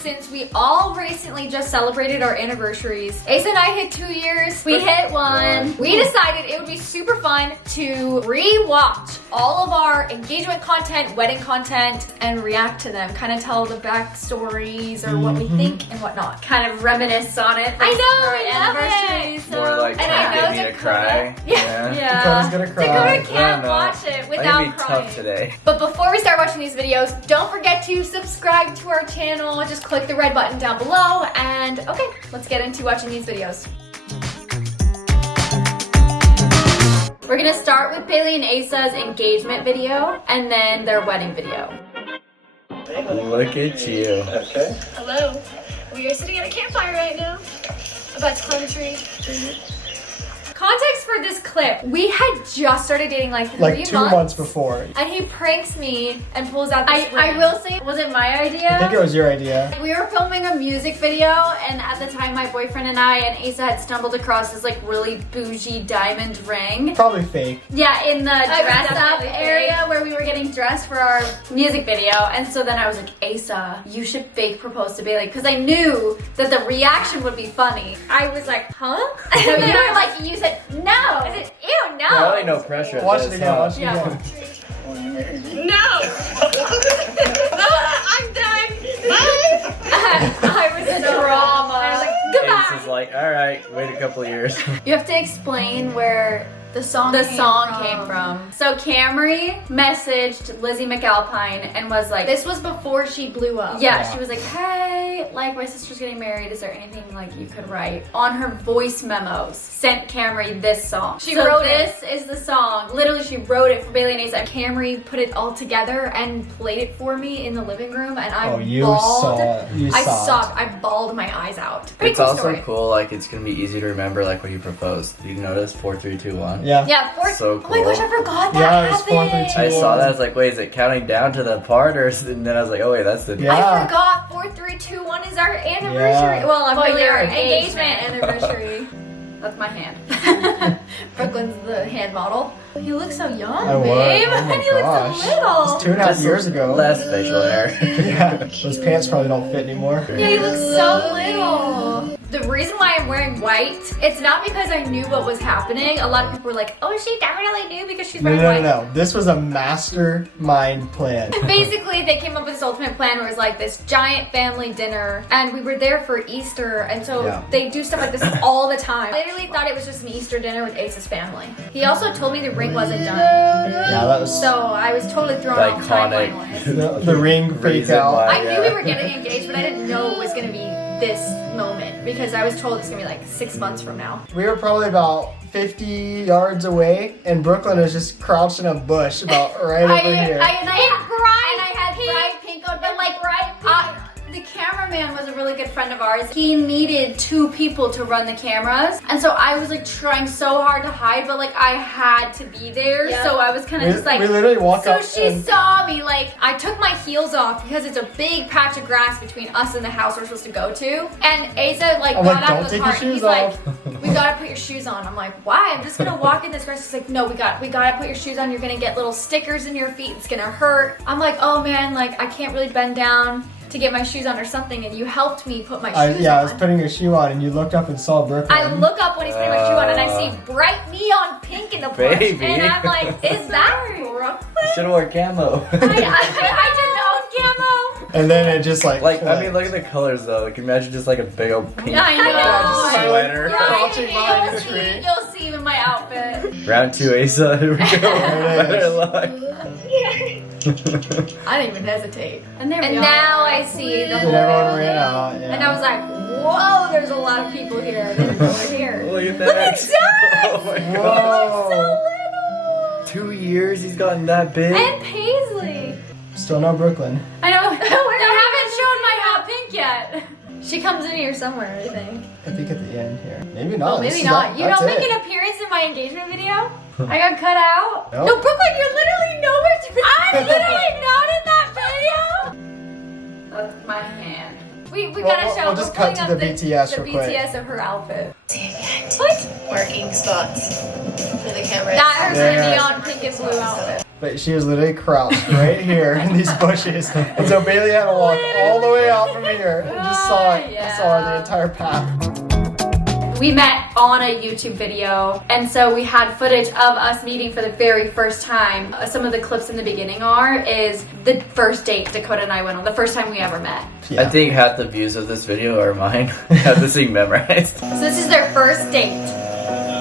since we all recently just celebrated our anniversaries. Asa and I hit 2 years. We hit one. We decided it would be super fun to re-watch all of our engagement content, wedding content, and react to them. Kind of tell the backstories or what we think and whatnot. Kind of reminisce on it. I know, I love it. So, more like and I know get me to Dakota. cry. Yeah. Dakota's gonna cry. Dakota can't watch it without I'm gonna be crying. tough today. But before we start watching these videos, don't forget to subscribe to our channel. Just click the red button down below. And okay, let's get into watching these videos. We're gonna start with Bailey and Asa's engagement video and then their wedding video. Look at you. Okay. Hello. We are sitting at a campfire right now. About to climb a tree. Context for this clip, we had just started dating like 3 months. 2 months before. And he pranks me and pulls out this I ring. will say it wasn't my idea. I think it was your idea. We were filming a music video, and at the time my boyfriend and I and Asa had stumbled across this like really bougie diamond ring. Probably fake. Yeah, in the dress up definitely area fake. where we were getting dressed for our music video. And so then I was like, Asa, you should fake propose to Bailey, because I knew that the reaction would be funny. I was like, huh? So you were like, you said no. I said, ew, no. Probably no pressure. at Watch it this, again, huh? watch it Yeah. again. No. I'm done. I was in drama. I was like, goodbye. Ace is like, all right, wait a couple years. You have to explain where The song came from. So Camry messaged Lizzie McAlpine and was like, This was before she blew up. yeah, Yeah. she was like, hey, like my sister's getting married. Is there anything like you could write? On her voice memos, sent Camry this song. She so wrote this is the song. Literally, she wrote it for Bailey and Asa. Camry put it all together and played it for me in the living room, and I Oh, you bawled. saw it. You I saw it. sobbed. I bawled my eyes out. Pretty It's cool also story. cool, like it's gonna be easy to remember like when you propose. Did you notice 4, 3, 2, 1? Yeah. Yeah, So Oh my gosh, I cool. forgot that Yeah, it was happened. 4, 3, 2. I saw that. I was like, wait, is it counting down to the part, or and then I was like, oh wait, that's the. Yeah. I forgot 4, 3, 2, 1 is our anniversary. Yeah. Well, I'm Well, really your our engagement engagement. anniversary. That's my hand. Brooklyn's the hand model. You look so young, I was. babe. Oh my And you look gosh. so little. It's 2.5 years ago. Less facial hair. Yeah. Those pants probably don't fit anymore. Yeah, you look so little. The reason why I'm wearing white, it's not because I knew what was happening. A lot of people were like, oh, she definitely knew because she's No, wearing no, white. no. This was a mastermind plan. Basically, they came up with this ultimate plan where it was like this giant family dinner, and we were there for Easter, and so Yeah. they do stuff like this all the time. I literally thought it was just an Easter dinner with Ace's family. He also told me the ring wasn't done, Yeah, that was so I was totally thrown off Iconic. timeline-wise. the ring fake Reason out. why. I knew we were getting engaged, but I didn't know it was gonna be this moment because I was told it's gonna be like 6 months from now. We were probably about 50 yards away, and Brooklyn was just crouched in a bush about right over here. And I had bright pink on, but like the cameraman was a really good friend of ours. He needed 2 people to run the cameras, and so I was like trying so hard to hide, but like I had to be there. Yeah. So I was kind of just like, we literally walked so up. she and- saw me like. I took my heels off because it's a big patch of grass between us and the house we're supposed to go to. And Asa like I'm got like, out "Don't of the take car your and he's shoes like, off." we gotta put your shoes on. I'm like, why? I'm just gonna walk in this grass. He's like, no, we gotta put your shoes on. You're gonna get little stickers in your feet. It's gonna hurt. I'm like, oh man, like I can't really bend down to get my shoes on or something, and you helped me put my shoes Yeah, on. I was putting your shoe on, and you looked up and saw Brooklyn. I look up when he's putting my shoe on and I see bright neon pink in the bush. Baby. And I'm like, is that Brooklyn? Should have worn camo. I didn't own camo. And then it just like. Like, I mean, clicked. look at the colors though. Like, imagine just like a big old pink I know. Yeah, sweater. just crouching behind the tree. You'll see in my outfit. Round 2, Asa. Here we go. There it Better is. luck. I didn't even hesitate. And there And we are. now I see the And whole everyone ran out. Yeah. And I was like, whoa, there's a lot of people here. There's no one here. Look at that. Look at that! Oh my god. Whoa. 2 years, he's gotten that big. And Paisley. Still no Brooklyn. I know. They haven't shown my hot pink yet. She comes in here somewhere, I think. I think at the end here. Maybe not. Oh, This maybe is not. it. You That's don't make it. an appearance in my engagement video? I got cut out? Nope. No, Brooklyn, you're literally nowhere to be. I'm literally not in that video. That's my hand. We Well, gotta show. we'll just we're cut pulling to up the BTS the real quick. BTS of her outfit. Marking spots for the cameras. That her Yeah. neon pink and blue outfit. but she was literally crouched right here in these bushes. And so Bailey had to walk all the way out from here and just saw it. Yeah. Saw her the entire path. We met on a YouTube video, and so we had footage of us meeting for the very first time. Some of the clips in the beginning is the first date Dakota and I went on, the first time we ever met. I think half the views of this video are mine. I have this thing memorized. So this is their first date.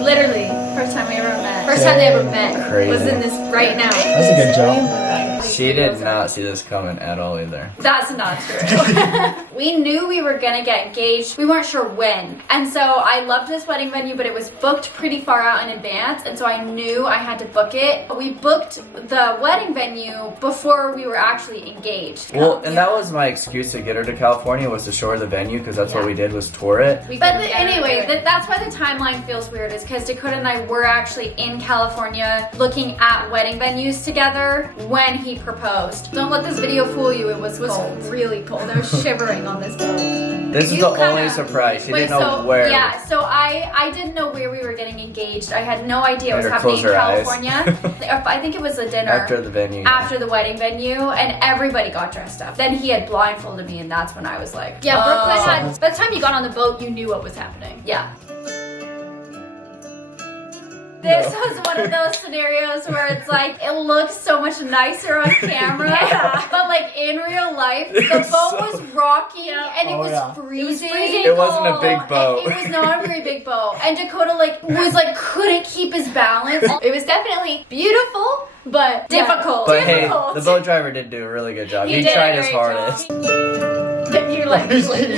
Literally. First time we ever met. First time they ever met Crazy. was in this right now. That's a good job. She did not see this coming at all either. That's not true. We knew we were gonna get engaged. We weren't sure when. And so I loved this wedding venue, but it was booked pretty far out in advance. And so I knew I had to book it. We booked the wedding venue before we were actually engaged. Well, and that was my excuse to get her to California, was to show her the venue, because that's what we did, was tour it. But anyway, that's why the timeline feels weird, is because Dakota and I were actually in California looking at wedding venues together when he proposed. Don't let this video fool you. It was cold. Really cold. I was shivering on this boat. This is the only surprise. She didn't know where. Yeah, so I didn't know where we were getting engaged. I had no idea it was Made her happening in close her eyes. California. I think it was a dinner. After the venue. After the wedding venue, and everybody got dressed up. Then he had blindfolded me, and that's when I was like, Yeah, oh. Brooklyn had, by the time you got on the boat, you knew what was happening. Yeah. This was one of those scenarios where it's like, it looks so much nicer on camera, but like in real life, the boat was rocking and it was freezing. It wasn't a big boat. It was not a very big boat. And Dakota couldn't keep his balance. It was definitely beautiful, but difficult. But hey, the boat driver did do a really good job. He did a tried his great hardest. You're like, He's like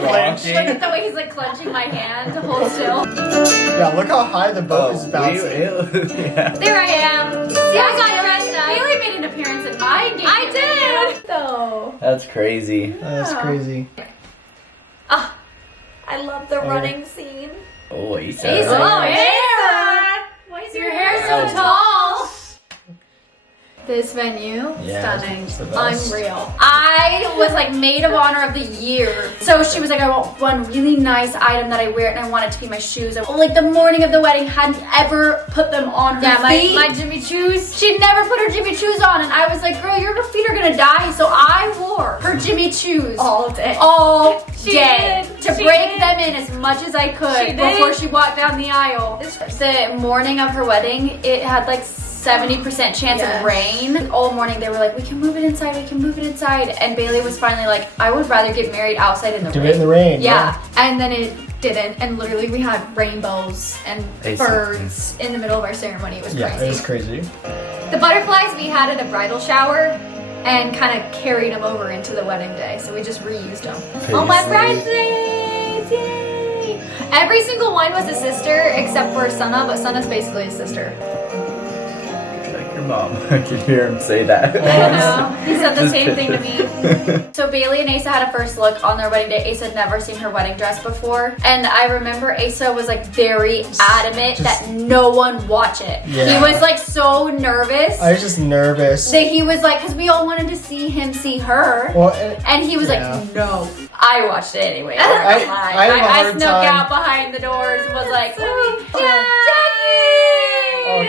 clenching. look at the way he's like clenching my hand to hold still. Yeah, look how high the boat is bouncing. Yeah. There I am. See, I got dressed up. Bailey made an appearance in my engagement. I did. Though. That's crazy. That's crazy. Ah, I love the running scene. Oh, he Asa. said. Oh, Asa. Why is your hair so tall? This venue, Yeah, stunning, it's the best. unreal. I was like maid of honor of the year. So she was like, I want one really nice item that I wear, and I want it to be my shoes. And like the morning of the wedding, hadn't ever put them on her feet. my Jimmy Choos. She'd never put her Jimmy Choos on, and I was like, girl, your feet are gonna die. So I wore her Jimmy Choos All day. all She day did. to She break did. them in as much as I could She before did. she walked down the aisle. The morning of her wedding, it had like 70% chance of rain. All morning they were like, we can move it inside, we can move it inside. And Bailey was finally like, I would rather get married outside in the Do rain. it in the rain. Yeah. And then it didn't, and literally we had rainbows and birds in the middle of our ceremony. It was Yeah, crazy. it was crazy. The butterflies we had at a bridal shower and kind of carried them over into the wedding day, so we just reused them. Oh, my bridesmaids! Yay! Every single one was a sister except for Sana, but Sana's basically a sister. Like your mom. I can hear him say that. I don't know. He said the Just same thing to kidding. me. So Bailey and Asa had a first look on their wedding day. Asa had never seen her wedding dress before. And I remember Asa was like very adamant that no one watch it. Yeah. He was like so nervous. I was just nervous. that he was like, because we all wanted to see him see her. Well, And he was Yeah. like, no. I watched it anyway. I have a I hard snuck time. out behind the doors and was like, Oh, Jackie!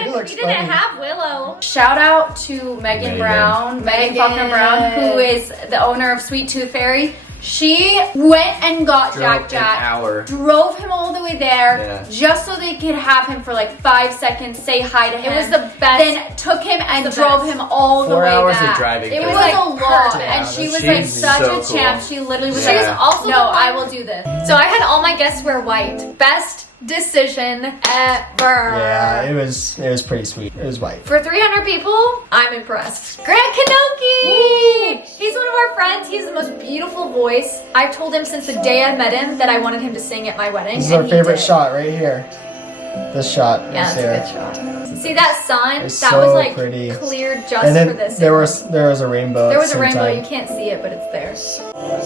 he looks You didn't funny. have Willow. Shout out to Megan Brown, Megan Faulkner Brown, who is the owner of Sweet Tooth Fairy. She went and got Drove Jack, an hour. drove him all the way there Yeah. just so they could have him for like 5 seconds, say hi to him. It was the best. Then took him and the drove best. him all the 4 way hours back. of driving. It was like a lot, perfect. and she was She's like such so a champ. cool. She literally was Yeah. like, She was also no, the one- I will do this. So I had all my guests wear white. Best decision ever. Yeah, it was pretty sweet. It was white. For 300 people, I'm impressed. Grant Kanoki! He's one of our friends. He has the most beautiful voice. I've told him since the day I met him that I wanted him to sing at my wedding. This is and our he favorite did. shot right here. This shot. Yeah, right that's there. a good shot. See that sun? It's That so was like pretty. cleared just And then for this. there was a rainbow. There at was the a same rainbow. time. You can't see it, but it's there.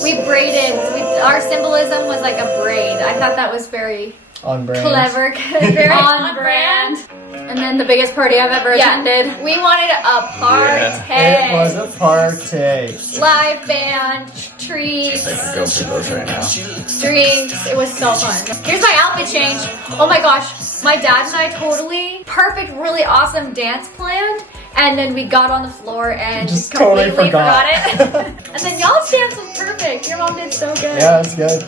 We braided. Our symbolism was like a braid. I thought that was very On brand. clever. Very On brand. And then the biggest party I've ever attended. We wanted a party. It was a party. Live band, treats, I could go for those right now. drinks. It was so fun. Here's my outfit change. Oh my gosh. My dad and I totally perfect, really awesome dance planned. And then we got on the floor and Just totally completely forgot. it. And then y'all's dance was perfect. Your mom did so good. Yeah, it's good.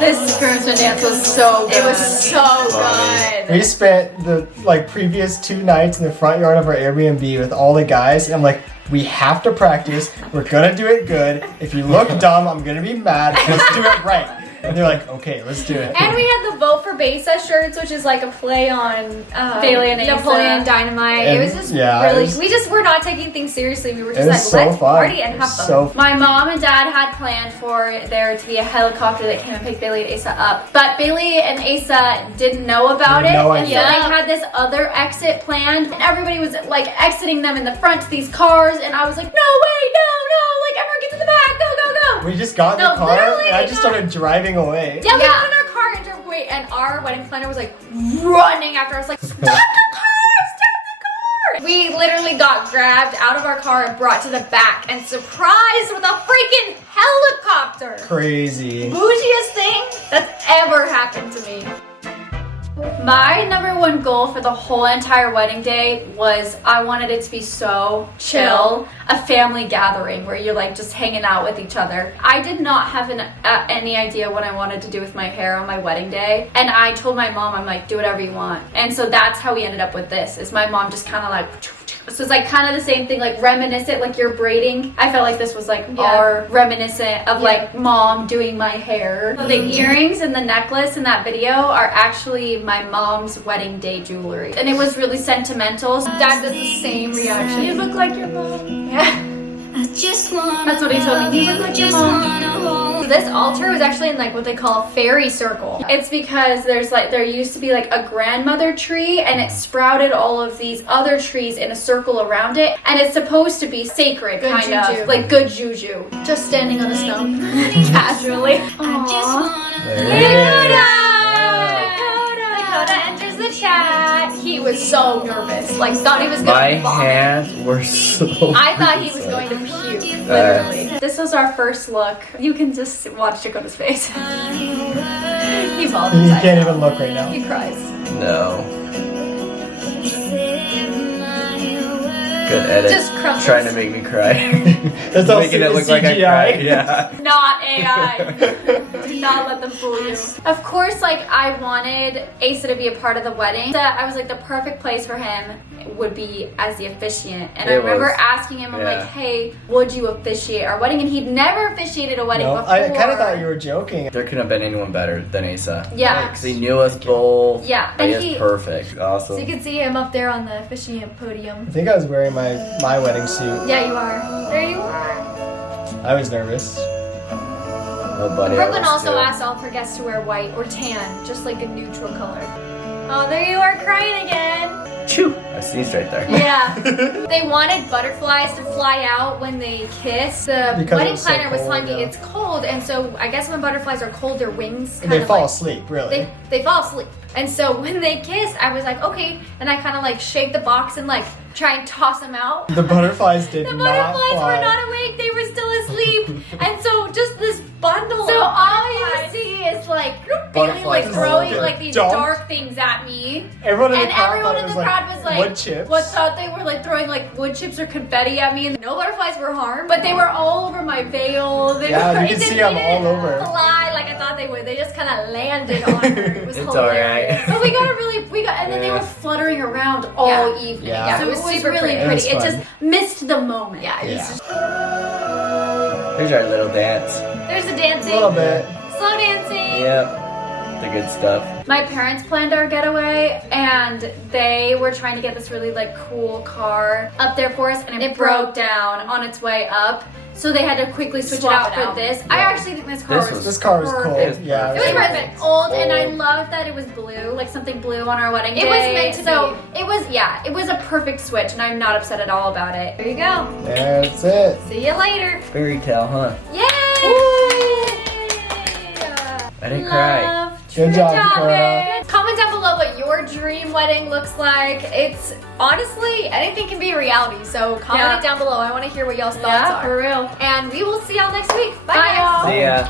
This groomsmen dance was so good. It was so good. We spent the previous 2 nights in the front yard of our Airbnb with all the guys, and I'm like, we have to practice. We're gonna do it good. If you look dumb, I'm gonna be mad. Let's do it right. And they're like, okay, let's do it. And we had the Vote for Besa shirts, which is like a play on Bailey and Asa. Napoleon Dynamite. And it was just yeah, really, it was- we just were not taking things seriously. We were It just was like, so let's fun. party and It have was fun. so My mom and dad had planned for there to be a helicopter that came and picked Bailey and Asa up. But Bailey and Asa didn't know about it. No and so idea. they had this other exit planned. And everybody was like exiting them in the front to these cars. And I was like, no, wait, no. Like, everyone get to the back. Go, go, go. We just got in No, the car, literally, and I just started driving away. Yeah, we Yeah. got in our car and drove away, and our wedding planner was like running after us, like, stop the car, stop the car. We literally got grabbed out of our car and brought to the back and surprised with a freaking helicopter. Crazy. Bougiest thing that's ever happened to me. My number one goal for the whole entire wedding day was I wanted it to be so chill, a family gathering where you're like just hanging out with each other. I did not have any idea what I wanted to do with my hair on my wedding day, and I told my mom, I'm like, do whatever you want. And so that's how we ended up with this, is my mom just kind of like, so it's like kind of the same thing, like reminiscent, like you're braiding. I felt like this was like our reminiscent of like mom doing my hair. So the earrings and the necklace in that video are actually my mom's wedding day jewelry. And it was really sentimental. Dad does the same reaction. You look like your mom. Yeah. That's what he told me. You look like your mom. This altar was actually in like what they call a fairy circle. It's because there used to be like a grandmother tree, and it sprouted all of these other trees in a circle around it, and it's supposed to be sacred, Good kind juju. of like good juju. Just standing on a stump. Casually. Dakota enters the chat. He was so nervous. Like, thought he was My going to vomit. hands were so. I thought he was going to puke, literally. This was our first look. You can just watch Dakota's face. He bawled You inside. can't even look right now. He cries. No. Good edit. Just crumbles. Trying to make me cry. That's all Making it look like I CGI. cried. Yeah. Not AI. Do not let them fool you. Of course, like I wanted Asa to be a part of the wedding. I was like, the perfect place for him would be as the officiant. And I It remember was. asking him, I'm Yeah. like, hey, would you officiate our wedding? And he'd never officiated a wedding No, before. I kind of thought you were joking. There couldn't have been anyone better than Asa. Yeah. Because he knew us both. Yeah. He And is perfect. Awesome. So you can see him up there on the officiant podium. I think I was wearing my wedding suit. Yeah, you are. There you are. I was nervous. Nobody Brooklyn else also did. asked all of her guests to wear white or tan, just like a neutral color. Oh, there you are crying again. Choo! I sneezed right there. Yeah. They wanted butterflies to fly out when they kiss. The Because wedding it's so planner was telling cold, me yeah. it's cold, and so I guess when butterflies are cold, their wings kind They of fall like, asleep, really. they fall asleep. And so when they kissed, I was like, okay, and I kind of like shake the box and like try and toss them out. The butterflies did The not butterflies fly. were not awake; they were still asleep. And so just this bundle. So of all you butterflies. see is like Bailey Butterflies like just throwing get like these dumped. dark things at me. Everyone in the and crowd everyone thought in it the was crowd was like, wood chips. what thought they were like throwing like wood chips or confetti at me, and No butterflies were harmed, but they were all over my veil. They Yeah, were, you can see them all over. fly like I thought they would. They just kind of landed on her. It was It's hilarious. alright. But we got and then they Yeah. were fluttering around all Yeah. evening. Yeah. So It was it was super really pretty. pretty. It was It fun. just missed the moment. Yeah, it was Yeah. just, Here's our little dance. there's the A dancing. little bit. Slow dancing. Yep. The good stuff. My parents planned our getaway, and they were trying to get this really like cool car up there for us, and it broke down on its way up. So they had to quickly switch Swap it out it for out. this. I actually think this car This was was- This car was perfect. cool. Yeah. It was It perfect. was old, and I Old. loved that it was blue, like something blue on our wedding day. It was meant to so it was, yeah, it was a perfect switch, and I'm not upset at all about it. There you go. That's it. See you later. Fairy tale, huh? Yay! I didn't cry. Love. Good job, babe. Dakota. Comment down below what your dream wedding looks like. It's honestly, anything can be a reality. So comment Yeah. it down below. I want to hear what y'all's thoughts Yeah, are. for real. And we will see y'all next week. Bye, Bye, guys. y'all. See ya.